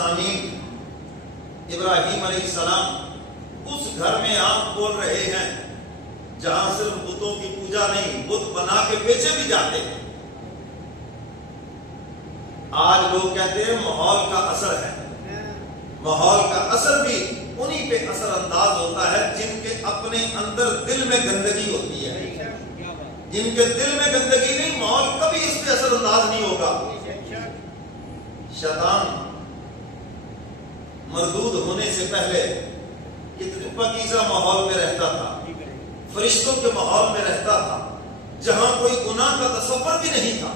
سامعین، ابراہیم علیہ السلام اس گھر میں آپ بول رہے ہیں جہاں صرف بتوں کی پوجا نہیں، بت بنا کے بیچے بھی جاتے ہیں۔ آج لوگ کہتے ہیں ماحول کا اثر ہے، ماحول کا اثر بھی انہی پہ اثر انداز ہوتا ہے جن کے اپنے اندر دل میں گندگی ہوتی ہے۔ جن کے دل میں گندگی نہیں، ماحول کبھی اس پہ اثر انداز نہیں ہوگا۔ شیطان مردود ہونے سے پہلے کتنے پاکیزہ ماحول میں رہتا تھا، فرشتوں کے ماحول میں رہتا تھا، جہاں کوئی گناہ کا تصور بھی نہیں تھا،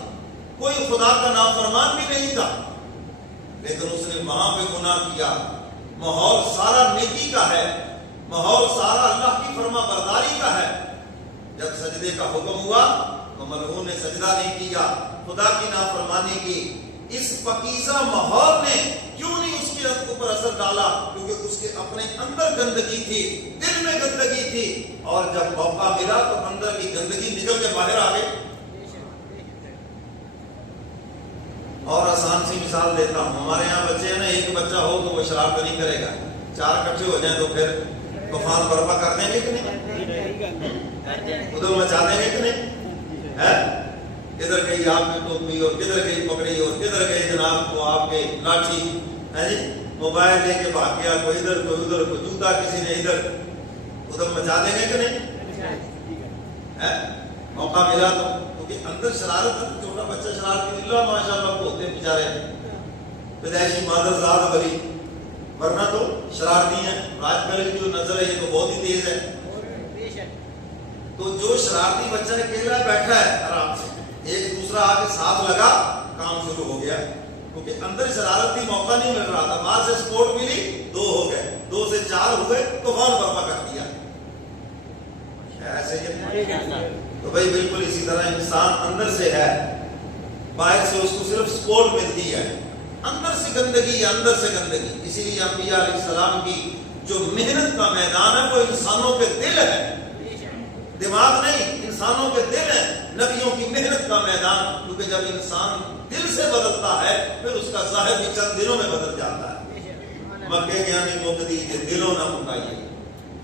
کوئی خدا کا نافرمان بھی نہیں تھا، لیکن اس نے وہاں پہ گناہ کیا۔ ماحول سارا نیکی کا ہے، ماحول سارا اللہ کی فرما برداری کا ہے۔ جب سجدے کا حکم ہوا تو ملعون نے سجدہ نہیں کیا، خدا کی نافرمانی کی۔ اس پاکیزہ ماحول نے کیوں نہیں اس کے اوپر اثر ڈالا؟ کیونکہ اس کے اپنے اندر گندگی تھی، دل میں گندگی تھی، اور جب موقع ملا تو اندر کی گندگی نکل کے باہر آ گئی۔ اور آسان سی مثال دیتا ہوں، ہمارے یہاں بچے ہیں نا، ایک بچہ ہو تو وہ شرارت نہیں کرے گا، چار اکٹھے ہو جائیں تو پھر طوفان برپا کر دیں گے کہ نہیں؟ ادھر مچا دیں گے کہ نہیں؟ ادھر گئی آپ کی ٹوپی، اور کدھر گئی پکڑی، اور کدھر گئی جناب کو آپ کے لاٹھی، ہے جی، موبائل لے کے بھاگ گیا، کوئی ادھر کوئی ادھر، کوئی جوتا کسی نے ادھر، ادھر مچا دیں گے کہ نہیں؟ موقع ملا تو، کیونکہ اندر شرارت، چھوٹا بچہ شرارت اللہ ماشاء اللہ کو ہوتے بیچارے پیدائشی مادر ذات بری، ورنہ تو شرارتی ہیں۔ آج کل کی جو نظر ہے یہ تو بہت ہی تیز ہے۔ تو جو شرارتی بچہ اکیلا بیٹھا ہے آرام سے، ایک دوسرا آ کے ساتھ لگا، کام شروع ہو گیا، کیونکہ اندر شرارت کی موقع نہیں مل رہا تھا، باہر سے سپورٹ ملی، 2 ہو گئے، 2 سے 4 ہوئے، طوفان برپا کر دیا۔ ایسے تو بھائی بالکل اسی طرح انسان اندر سے ہے، باہر سے اس کو صرف سپورٹ ملتی ہے، اندر سے گندگی ہے، اندر سے گندگی۔ اسی لیے انبیاء علیہ السلام کی جو محنت کا میدان ہے وہ انسانوں کے دل ہے، دماغ نہیں، انسانوں کے دل ہے نبیوں کی محنت کا میدان، کیونکہ جب انسان دل سے بدلتا ہے پھر اس کا ظاہر بھی چند دنوں میں بدل جاتا ہے۔ مکے گیانی موقدی کے دلوں نہ مکائیے،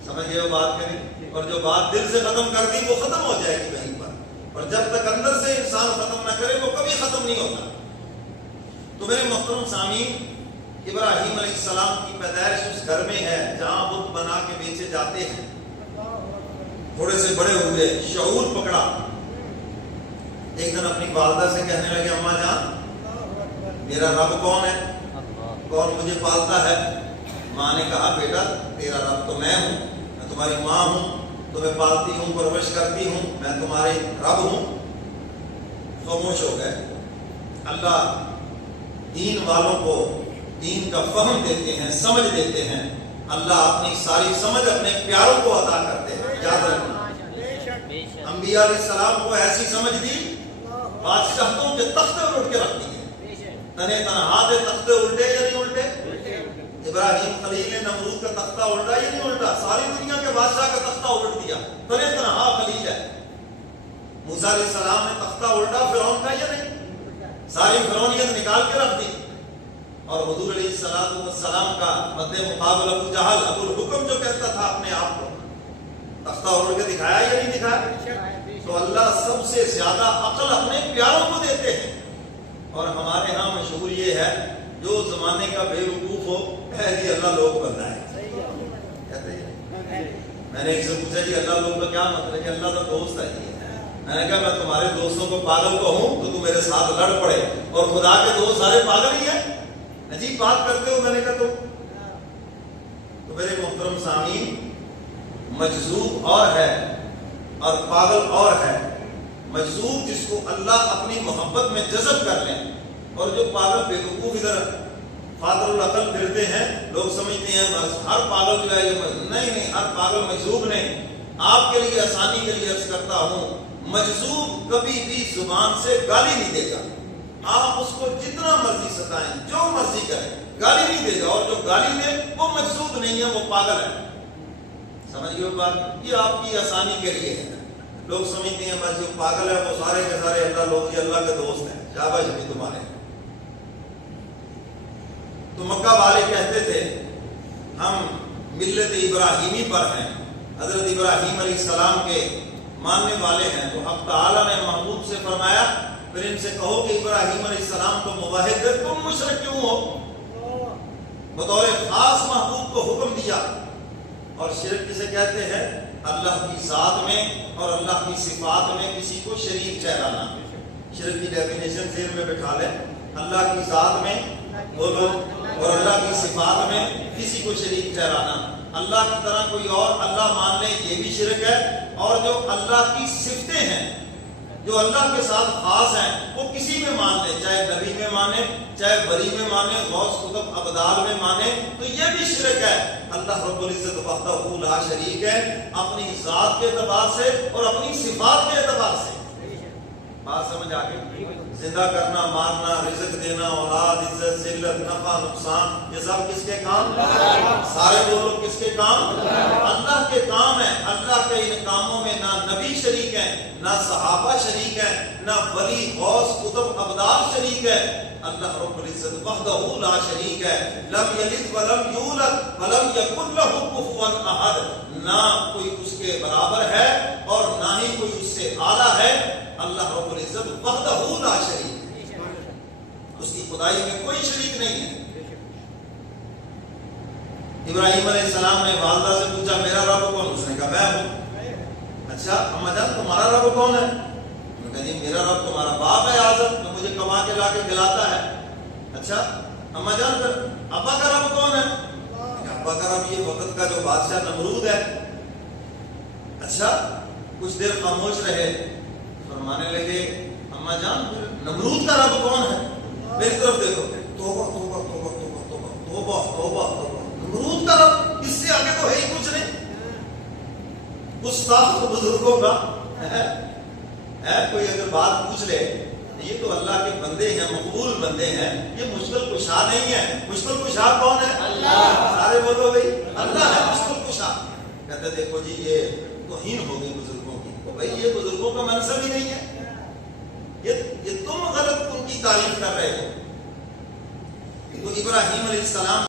سمجھ گئے وہ بات کہ نہیں؟ اور جو بات دل سے ختم کر دی وہ ختم ہو جائے گی وہیں پر، اور جب تک اندر سے انسان ختم نہ کرے وہ کبھی ختم نہیں ہوتا۔ تو میرے محترم سامعین، ابراہیم علیہ السلام کی پیدائش اس گھر میں ہے جہاں بت بنا کے بیچے جاتے ہیں۔ تھوڑے سے بڑے ہوئے، شعور پکڑا، ایک دن اپنی والدہ سے کہنے لگے اماں جان میرا رب کون ہے، کون مجھے پالتا ہے؟ ماں نے کہا بیٹا تیرا رب تو میں ہوں، میں تمہاری ماں ہوں، تمہیں پالتی ہوں، پرورش کرتی ہوں، میں تمہارے رب ہوں۔ خاموش ہو گئے۔ اللہ دین والوں کو دین کا فہم دیتے ہیں، سمجھ دیتے ہیں۔ اللہ اپنی ساری سمجھ اپنے پیاروں کو عطا کرتے ہیں۔ یاد رکھنا، انبیاء علیہ السلام کو ایسی سمجھ دی، بادشاہتوں کے تختے الٹ کے رکھ دیے۔ تنے تنہا دے تختے الٹے یا نہیں الٹے؟ ابراہیم خلیل نے نمرود کا تختہ الٹا یا نہیں الٹا؟ ساری دنیا کے بادشاہ کا تختہ الٹ دیا، تنے تنہا خلیل ہے۔ موسیٰ علیہ السلام نے تختہ الٹا فرعون کا یا نہیں؟ ساری فرعونیت نکال کے رکھ دی۔ اور حضور علیہ السلام کا مد مقابل ابو جہل، ابو الحکم جو کہتا تھا اپنے آپ کو، تختہ الٹ کے دکھایا یا نہیں دکھایا؟ تو اللہ سب سے زیادہ عقل اپنے پیاروں کو دیتے ہیں۔ اور ہمارے ہاں مشہور یہ ہے، جو زمانے کا بے وقوف ہو جی اللہ لوگ بن رہا ہے، کہتے ہیں۔ میں نے ایک سے پوچھا جی اللہ لوگ کا کیا مطلب ہے؟ کہ اللہ کا دوست ہے جی۔ میں نے کہا میں تمہارے دوستوں کو پاگل کہوں تو تم میرے ساتھ لڑ پڑے، اور خدا کے دوست سارے پاگل ہی ہیں، عجیب بات کرتے ہو۔ میں نے کہا تو میرے محترم سامعین، مجذوب اور ہے اور پاگل اور ہے۔ مجذوب جس کو اللہ اپنی محبت میں جذب کر لیں، اور جو پاگل بے وقوف ادھر فاضل العقل پھرتے ہیں، لوگ سمجھتے ہیں بس ہر پاگل جو ہے یہ نہیں، ہر پاگل مجذوب نہیں۔ آپ کے لیے آسانی کے لیے عرض کرتا ہوں، مجذوب کبھی بھی زبان سے گالی نہیں دے گا، آپ اس کو جتنا مرضی ستائیں، جو مرضی کریں، گالی نہیں دے گا، اور جو گالی دے وہ مجذوب نہیں ہے، وہ پاگل ہے۔ سمجھ گئے بات؟ یہ آپ کی آسانی کے لیے ہے۔ لوگ سمجھتے ہیں بس جو پاگل ہے وہ سارے کے سارے اللہ لوگ یہ اللہ کے دوست ہیں، شاباش بھی تمہارے۔ تو مکہ والے کہتے تھے ہم ملت ابراہیمی پر ہیں، حضرت ابراہیم علیہ السلام کے ماننے والے ہیں. تو حق تعالیٰ نے محبوب سے فرمایا پھر ان سے کہو کہ ابراہیم علیہ السلام تو موحد ہے، تم مشرک کیوں ہو؟ بطور خاص محبوب کو حکم دیا. اور شرک کسے کہتے ہیں؟ اللہ کی ذات میں اور اللہ کی صفات میں کسی کو شریک ٹھہرانا. شرک کی ڈیفینیشن ذہن میں بٹھا لیں، اللہ کی ذات میں بولو اور اللہ کی صفات میں کسی کو شریک ٹھہرانا. اللہ کی طرح کوئی اور اللہ مان لے یہ بھی شرک ہے. اور جو اللہ کی صفتیں ہیں جو اللہ کے ساتھ خاص ہیں وہ کسی میں مان لے، چاہے نبی میں مانے، چاہے ولی میں مانے، غوث قطب ابدال میں مانے، تو یہ بھی شرک ہے. اللہ رب العزت وحدہ لا شریک ہے اپنی ذات کے اعتبار سے اور اپنی صفات کے اعتبار سے. بات سمجھ آ گئی؟ زندہ کرنا، مارنا، رزق دینا، اولاد، عزت، ذلت، نفع، نقصان، یہ سب کس کے کام؟ سارے بولو کس کے کام؟ اللہ کے کام ہیں. اللہ کے ان کاموں میں نہ نبی شریک ہیں، نہ صحابہ شریک ہیں، نہ ولی، غوث، قطب، ابدال شریک ہے. اللہ رب العزت وحدہ لا شریک ہے. لم یلد ولم یولد ولم یکن لہ کفوا احد. نہ کوئی اس کے برابر ہے اور نہ ہی کوئی اس سے اعلیٰ ہے. اللہ رب العزت وحدہ لا شریک، اس کی خدائی میں کوئی شریک نہیں ہے. ابراہیم علیہ السلام نے والدہ سے پوچھا میرا رب کون؟ اس نے کہا میں ہوں. اچھا اما جان تمہارا رب کون ہے؟ انہوں نے کہا جی میرا رب تمہارا باپ ہے آزم جو مجھے کما کے لا کے کھلاتا ہے. اچھا اما جان پھر ابا کا رب کون ہے؟ ابا کا رب یہ وقت کا جو بادشاہ نمرود ہے. اچھا کچھ دیر خاموش رہے، فرمانے لگے اما جان پھر نمرود کا رب کون ہے؟ میری طرف دیکھو. توبہ توبہ توبہ توبہ توبہ توبہ توبہ توبہ. نمرود کا رب، اس سے آگے تو ہے ہی کچھ نہیں. گستاخ بزرگوں کا ہے کوئی اگر بات پوچھ لے یہ تو اللہ کے بندے ہیں، مقبول بندے ہیں، یہ مشکل کشا نہیں ہے. مشکل کشا کون ہے؟ اللہ. سارے بولو بھائی اللہ ہے مشکل کشا. کہتے دیکھو جی یہ توہین ہو گئی بزرگوں کی. تو بھائی یہ بزرگوں کا منصب ہی نہیں ہے، یہ تم غلط ان کی تعریف کر رہے ہو. تو ابراہیم علیہ السلام